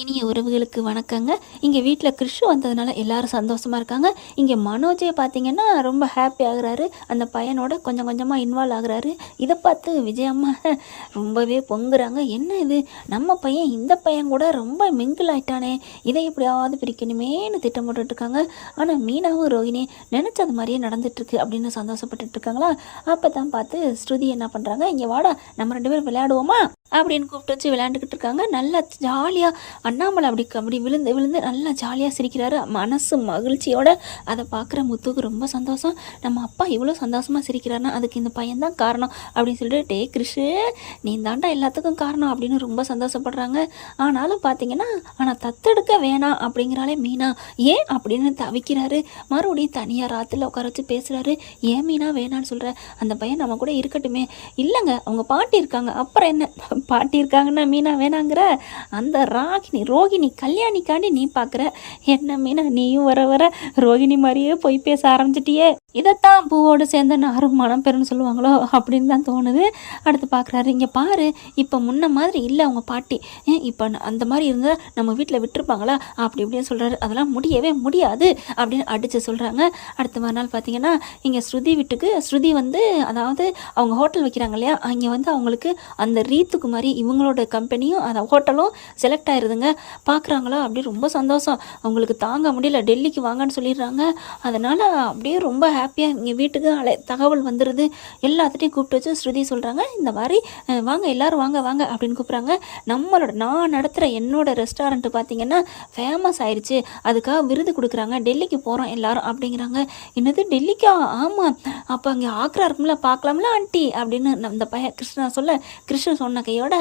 இனிய உறவுகளுக்கு வணக்கங்க. இங்கே வீட்டில் கிறிஷு வந்ததுனால எல்லாரும் சந்தோஷமாக இருக்காங்க. இங்கே மனோஜே பார்த்தீங்கன்னா ரொம்ப ஹாப்பி ஆகுறாரு. அந்த பையனோட கொஞ்சம் கொஞ்சமாக இன்வால்வ் ஆகுறாரு. இதை பார்த்து விஜயம்மா ரொம்பவே பொங்குறாங்க. என்ன இது, நம்ம பையன் இந்த பையன் கூட ரொம்ப மிங்கிள் ஆயிட்டானே, இதை எப்படியாவது பிரிக்கணுமேனு திட்டம் போட்டுட்ருக்காங்க. ஆனால் மீனாவும் ரோஹிணி நினச்சது மாதிரியே நடந்துட்டுருக்கு அப்படின்னு சந்தோஷப்பட்டுட்டு இருக்காங்களா. அப்போ தான் பார்த்து ஸ்ருதி என்ன பண்ணுறாங்க, இங்கே வாடா நம்ம 2 பேரும் விளையாடுவோமா அப்படின்னு கூப்பிட்டு வச்சு விளையாண்டுக்கிட்டு இருக்காங்க. நல்லா ஜாலியாக அண்ணாமலை அப்படி விழுந்து விழுந்து நல்லா ஜாலியாக சிரிக்கிறாரு. மனசு மகிழ்ச்சியோட அதை பார்க்குற முத்துக்கு ரொம்ப சந்தோஷம். நம்ம அப்பா இவ்வளோ சந்தோஷமாக சிரிக்கிறாருன்னா அதுக்கு இந்த பையன்தான் காரணம் அப்படின்னு சொல்லிட்டு, டே கிறிஷு நீ தாண்டா எல்லாத்துக்கும் காரணம் அப்படின்னு ரொம்ப சந்தோஷப்படுறாங்க. ஆனாலும் பார்த்தீங்கன்னா தத்தெடுக்க வேணாம் அப்படிங்கிறாலே மீனா ஏன் அப்படின்னு தவிக்கிறாரு. மறுபடியும் தனியாக ராத்தில் உட்கார வச்சு பேசுகிறாரு. ஏன் மீனா வேணான்னு சொல்கிற, அந்த பையன் நம்ம கூட இருக்கட்டுமே. இல்லைங்க அவங்க பாட்டி இருக்காங்க, அப்புறம் என்ன பாட்டி இருக்காங்கன்னா மீனா வேணாங்கிற, அந்த ரோகிணி கல்யாணிக்காண்டி நீ பார்க்குற என்ன மீனா, நீயும் வர வர ரோகிணி மாதிரியே போய் பேச ஆரம்பிச்சிட்டியே. இதைத்தான் பூவோடு சேர்ந்த நாரும் மனம் பெருன்னு சொல்லுவாங்களோ அப்படின்னு தான் தோணுது. அடுத்து பார்க்குறாரு, இங்கே பாரு இப்போ முன்ன மாதிரி இல்லை அவங்க பாட்டி, இப்போ அந்த மாதிரி இருந்தால் நம்ம வீட்டில் விட்டுருப்பாங்களா அப்படி இப்படின்னு சொல்கிறாரு. அதெல்லாம் முடியவே முடியாது அப்படின்னு அடித்து சொல்கிறாங்க. அடுத்த மறுநாள் பார்த்தீங்கன்னா இங்கே ஸ்ருதி வந்து அதாவது அவங்க ஹோட்டல் வைக்கிறாங்க இல்லையா, அங்கே வந்து அவங்களுக்கு அந்த ரீத்துக்கு மாதிரி இவங்களோட கம்பெனியும் அந்த ஹோட்டலும் செலக்ட் ஆயிடுதுங்க. பார்க்குறாங்களா அப்படியே ரொம்ப சந்தோஷம், அவங்களுக்கு தாங்க முடியல, டெல்லிக்கு வாங்கன்னு சொல்லிடுறாங்க. அதனால் அப்படியே ரொம்ப ஹாப்பியாக இங்கே வீட்டுக்கு தகவல் வந்துடுது. எல்லாத்துட்டையும் கூப்பிட்டு வச்சு ஸ்ருதி சொல்கிறாங்க, இந்த மாதிரி வாங்க எல்லோரும் வாங்க வாங்க அப்படின்னு கூப்பிட்றாங்க. நான் நடத்துகிற என்னோட ரெஸ்டாரண்ட்டு பார்த்திங்கன்னா ஃபேமஸ் ஆயிடுச்சு, அதுக்காக விருது கொடுக்குறாங்க, டெல்லிக்கு போகிறோம் எல்லோரும் அப்படிங்கிறாங்க. என்னது டெல்லிக்கா? ஆமாம், அப்போ அங்கே ஆக்ரா இருக்கும்ல, பார்க்கலாம்ல ஆண்டி அப்படின்னு அந்த பையன் கிருஷ்ண சொன்ன கையோட,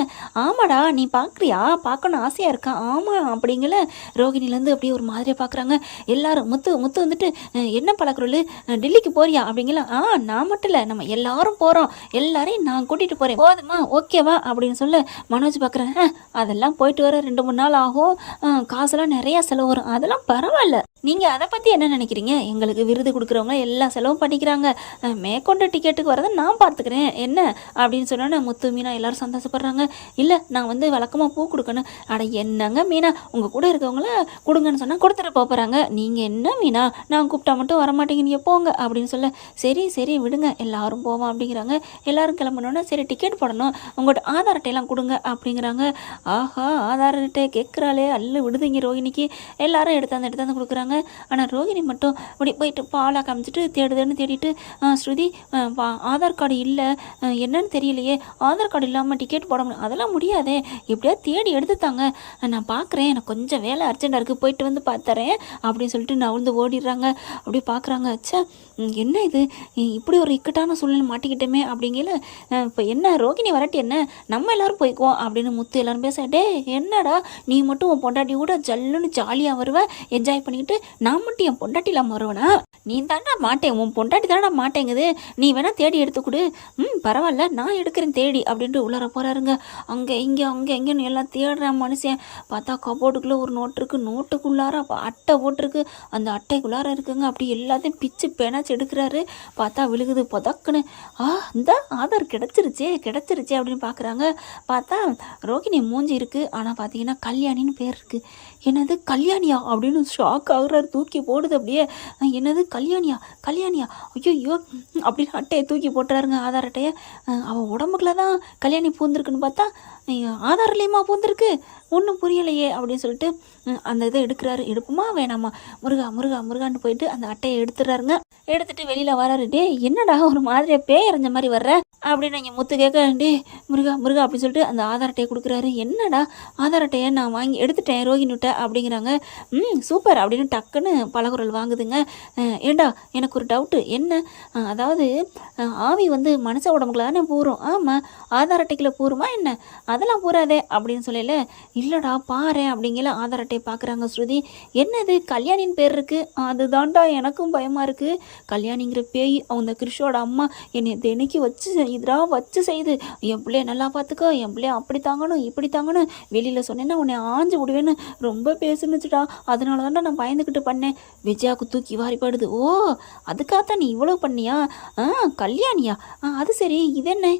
ஆமாடா நீ பார்க்குறியா, பார்க்கணும் ஆசையாக இருக்கா, ஆமாம் அப்படிங்கல. ரோகிணிலேருந்து அப்படியே ஒரு மாதிரியாக பார்க்குறாங்க எல்லாரும். முத்து வந்துட்டு, என்ன பழக்கிறோல் டெல்லிக்கு போறியா அப்படிங்களா. நான் மட்டும் இல்லை நம்ம எல்லாரும் போகிறோம், எல்லாரையும் நான் கூட்டிகிட்டு போகிறேன், போதுமா ஓகேவா அப்படின்னு சொல்ல மனோஜ் பார்க்குறேன். அதெல்லாம் போயிட்டு வர 2-3 நாள் ஆகும், காசெல்லாம் நிறையா செலவு வரும், அதெல்லாம் பரவாயில்ல, நீங்கள் அதை பற்றி என்ன நினைக்கிறீங்க, எங்களுக்கு விருது கொடுக்குறவங்க எல்லா செலவும் பண்ணிக்கிறாங்க, மேற்கொண்ட டிக்கெட்டுக்கு வரதை நான் பார்த்துக்கிறேன் என்ன அப்படின்னு சொன்னோன்னே முத்து மீனா எல்லோரும் சந்தோஷப்படுறாங்க. இல்லை நான் வந்து வழக்கமாக பூ கொடுக்கணும். அட என்னங்க மீனா, உங்கள் கூட இருக்கவங்கள கொடுங்கன்னு சொன்னால் கொடுத்துட்டு போகிறாங்க, நீங்கள் என்ன மீனா நான் கூப்பிட்டா மட்டும் வரமாட்டேங்க, நீங்கள் போங்க அப்படின்னு சொல்ல, சரி விடுங்க எல்லாரும் போவோம் அப்படிங்கிறாங்க. எல்லோரும் கிளம்பணுன்னா சரி டிக்கெட் போடணும், உங்கள்கிட்ட ஆதார் அட்டையெல்லாம் கொடுங்க அப்படிங்கிறாங்க. ஆஹா ஆதார் அட்டை கேட்குறாளே அல்லு விடுதுங்க ரோகிணிக்கு. எல்லாரும் எடுத்தாந்து கொடுக்குறாங்க. ஆனால் ரோகிணி மட்டும் அப்படி போயிட்டு பாலாக காமிச்சிட்டு தேடிட்டு, ஸ்ருதி ஆதார் கார்டு இல்லை என்னன்னு தெரியலையே, ஆதார் கார்டு இல்லாமல் டிக்கெட் போட முடியும், அதெல்லாம் முடியாதே, எப்படியா தேடி எடுத்துத்தாங்க, நான் பார்க்குறேன், எனக்கு கொஞ்சம் வேலை அர்ஜென்ட்டாக இருக்குது, போயிட்டு வந்து பார்த்துறேன் அப்படின்னு சொல்லிட்டு நவுந்து ஓடிடுறாங்க. அப்படி பார்க்குறாங்க, அச்சா என்ன இது, இப்படி ஒரு இக்கட்டான சூழ்நிலை மாட்டிக்கிட்டோமே அப்படிங்கல. இப்போ என்ன ரோகிணி வரட்டி என்ன, நம்ம எல்லோரும் போய்க்குவோம் அப்படின்னு முத்து எல்லோரும் பேச, டே என்னடா நீ மட்டும் உன் பொண்டாட்டி கூட ஜல்லுன்னு ஜாலியாக வருவேன் என்ஜாய் பண்ணிக்கிட்டு, நான் மட்டும் என் பொண்டாட்டி இல்லாமல் வருவேனா, நீ தாண்டா மாட்டேன், உன் பொண்டாட்டி தாண்டா மாட்டேங்குது, நீ வேணால் தேடி எடுத்துக்கொடு, பரவாயில்ல நான் எடுக்கிறேன் தேடி அப்படின்ட்டு உள்ளார போகிறாருங்க. அங்கே எங்கேன்னு எல்லாம் தேடுறேன் மனுஷன். பார்த்தா கபோர்டுக்குள்ளே ஒரு நோட்டு இருக்குது, நோட்டுக்குள்ளார அட்டை போட்டிருக்கு, அந்த அட்டைக்குள்ளார இருக்குங்க. அப்படி எல்லாத்தையும் பிச்சு பெணாச்சு எடுக்கிறாரு. பார்த்தா விழுகுது புதக்குன்னு. இந்த ஆதார் கிடச்சிருச்சே அப்படின்னு பார்க்குறாங்க. பார்த்தா ரோகிணி மூஞ்சி இருக்குது, ஆனால் பார்த்தீங்கன்னா கல்யாணின்னு பேர் இருக்குது. என்னது கல்யாணியா அப்படின்னு ஷாக் ஆகுறாரு, தூக்கி போடுது அப்படியே. என்னது கல்யாணியா ஐயோ அப்படின்னு அட்டையை தூக்கி போட்டுறாருங்க, ஆதார் அட்டையை. அவன் உடம்புக்குள்ள தான் கல்யாணி பூந்துருக்குன்னு பார்த்தா ஆதார்லேயுமா பூந்துருக்கு, ஒன்றும் புரியலையே அப்படின்னு சொல்லிட்டு அந்த இதை எடுக்கிறாரு. எடுப்புமா வேணாமா, முருகான்னு போயிட்டு அந்த அட்டையை எடுத்துடுறாருங்க. எடுத்துட்டு வெளியில் வராரு. டே என்னடா ஒரு மாதிரியா பேய் இறஞ்ச மாதிரி வர்ற அப்படின்னு நீங்கள் முத்து கேட்க, டே முருகா அப்படின்னு சொல்லிட்டு அந்த ஆதார் அட்டையை கொடுக்குறாரு. என்னடா ஆதார் அட்டையை நான் வாங்கி எடுத்துட்டேன் ரோகிணிட்ட அப்படிங்கிறாங்க. சூப்பர் அப்படின்னு டக்குன்னு பலகுரல் வாங்குதுங்க. ஏண்டா எனக்கு ஒரு டவுட்டு, என்ன அதாவது ஆவி வந்து மனச உடம்புக்குள்ள தானே பூரும், ஆமாம் ஆதார் அட்டைக்குள்ளே பூருமா என்ன, அதெல்லாம் பூராதே அப்படின்னு சொல்லல. இல்லைடா பாரு அப்படிங்கிற ஆதார் அட்டையை பார்க்குறாங்க ஸ்ருதி. என்னது கல்யாணின்னு பேர் இருக்குது, அதுதான்டா எனக்கும் பயமாக இருக்குது, கல்யாணிங்கிற பேய் அவங்க கிறிஷோட அம்மா என்னை தினைக்கு வச்சு செய்துடா வச்சு செய்து என் பிள்ளைய நல்லா பார்த்துக்கோ, என் பிள்ளைய அப்படி தாங்கணும் இப்படி தாங்கணும், வெளியில் சொன்னேன்னா உன்னை ஆஞ்சு விடுவேன்னு ரொம்ப பேசுனுச்சுடா, அதனால தான்டா நான் பயந்துக்கிட்டு பண்ணேன். விஜயாவுக்கு தூக்கி வாரிப்படுது. ஓ, அதுக்காகத்தான் நீ இவ்வளோ பண்ணியா? ஆ, கல்யாணியா? அது சரி, இது என்ன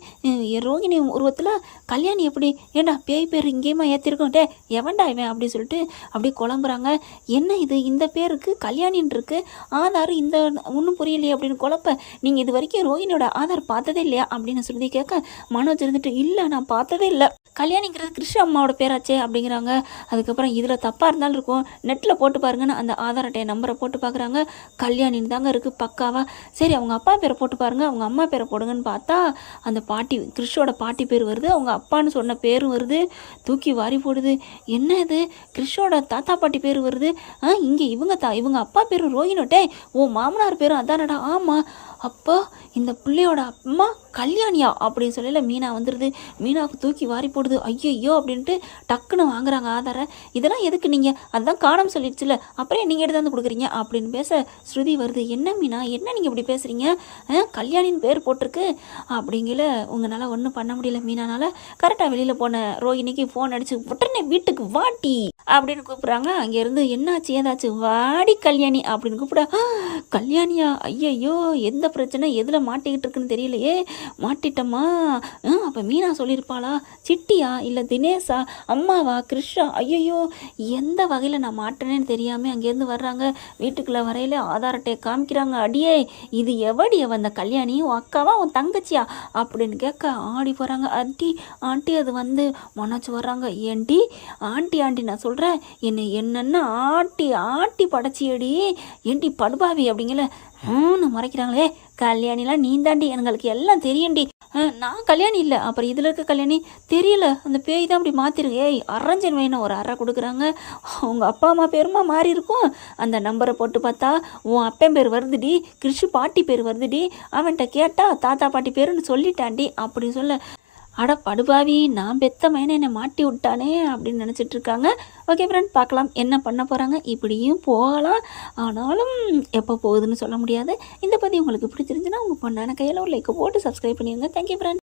ரோகிணி உருவத்தில் கல்யாணி எப்படி? ஏண்டா பேய் பேர் இங்கேயுமா ஏற்றிருக்கோம்? டே எவன்டா இவன் அப்படி சொல்லிட்டு அப்படியே குழம்புறாங்க. என்ன இது, இந்த பேருக்கு கல்யாணின்னு இருக்கு, ஆதார் இந்த ஒன்றும் புரியலையே அப்படின்னு குழப்ப. நீங்கள் இது வரைக்கும் ரோஹினியோட ஆதார் பார்த்ததே இல்லையா அப்படின்னு சொல்லி கேட்க, மனோஜ் இருந்துட்டு இல்லை நான் பார்த்ததே இல்லை, கல்யாணிங்கிறது கிருஷ்ண அம்மாவோட பேராச்சே அப்படிங்கிறாங்க. அதுக்கப்புறம் இதில் தப்பாக இருந்தாலும் இருக்கும், நெட்டில் போட்டு பாருங்கன்னு அந்த ஆதார் அட்டையை நம்பரை போட்டு பார்க்குறாங்க. கல்யாணின்னு தாங்க இருக்குது பக்காவா. சரி அவங்க அப்பா பேரை போட்டு பாருங்கள், அவங்க அம்மா பேரை போடுங்கன்னு பார்த்தா அந்த பாட்டி கிறிஷோட பாட்டி பேர் வருது, அவங்க அப்பான்னு சொன்ன பேரும் வருது. தூக்கி வாரி போடுது. என்ன இது, கிறிஷோட தாத்தா பாட்டி பேர் வருது. இங்கே இவங்க அப்பா பேர் ரோஹினோட்டே, ஓ மாமனார் பேரும் அதானடா. ஆமாம், அப்போ இந்த பிள்ளையோட அம்மா கல்யாணியா அப்படின்னு சொல்லல மீனா வந்துடுது. மீனாவுக்கு தூக்கி வாரி போடுது. ஐயோ அப்படின்ட்டு டக்குன்னு வாங்குறாங்க ஆதாரை. இதெல்லாம் எதுக்கு நீங்கள், அதுதான் காணாமல் சொல்லிடுச்சுல, அப்புறம் நீங்கள் எடுத்து வந்து கொடுக்குறீங்க அப்படின்னு பேச ஸ்ருதி வருது. என்ன மீனா, என்ன நீங்கள் இப்படி பேசுகிறீங்க, கல்யாணின்னு பேர் போட்டிருக்கு அப்படிங்கல. உங்களால் ஒன்றும் பண்ண முடியல மீனானால. கரெக்டாக வெளியில் போன ரோஹினிக்கு ஃபோன் அடிச்சு உடனே வீட்டுக்கு வாட்டி அப்படின்னு கூப்பிட்றாங்க. அங்கேருந்து என்னாச்சு ஏதாச்சு, வாடி கல்யாணி அப்படின்னு கூப்பிட, கல்யாணியா, ஐயையோ எந்த பிரச்சனை எதில் மாட்டிக்கிட்டு இருக்குன்னு தெரியலையே, மாட்டிட்டம்மா. அப்போ மீனா சொல்லியிருப்பாளா, சிட்டியா இல்லை தினேஷா, அம்மாவா, கிருஷ்ணா, ஐயையோ எந்த வகையில் நான் மாட்டேனேன்னு தெரியாமல் அங்கேருந்து வர்றாங்க. வீட்டுக்குள்ளே வரையில ஆதார் அட்டையை காமிக்கிறாங்க. அடியே இது எவடி அந்த கல்யாணி, உன் அக்காவா உன் தங்கச்சியா அப்படின்னு கேட்க ஆடி போகிறாங்க. ஆண்டி அது வந்து மனோஜ் வர்றாங்க. ஏண்டி ஆண்டி நான் சொல்கிறேன், என்னென்ன ஆட்டி படைச்சியடி, ஏண்டி படுபாவி அப்படிங்கல மறைக்கிறாங்களே. கல்யாணிலாம் நீ தாண்டி, எங்களுக்கு எல்லாம் தெரியும்டி. நான் கல்யாணி இல்லை, அப்புறம் இதில் இருக்க கல்யாணி தெரியல, அந்த பேய் தான் அப்படி மாற்றிருக்கு. ஏய் அரஞ்சன் வேணும் ஒரு அறை கொடுக்குறாங்க. உங்கள் அப்பா அம்மா பேருமா மாறி இருக்கும். அந்த நம்பரை போட்டு பார்த்தா உன் அப்பன் பேர் வருதுடி, கிருஷி பாட்டி பேர் வருதுடி, அவன்கிட்ட கேட்டால் தாத்தா பாட்டி பேருன்னு சொல்லிட்டாண்டி அப்படின்னு சொல்ல, அட படுபாவி நான் பெத்த மைனை என்னை மாட்டி விட்டானே அப்படின்னு நினச்சிட்டு இருக்காங்க. ஓகே ஃப்ரெண்ட், பார்க்கலாம் என்ன பண்ண போகிறாங்க. இப்படியும் போகலாம், ஆனாலும் எப்போ போகுதுன்னு சொல்ல முடியாது. இந்த பதிவு உங்களுக்கு பிடிச்சிருந்துச்சுன்னா உங்கள் பொண்ணான கையில் ஒரு லைக்கை போட்டு சப்ஸ்கிரைப் பண்ணிடுங்க. Thank you friend.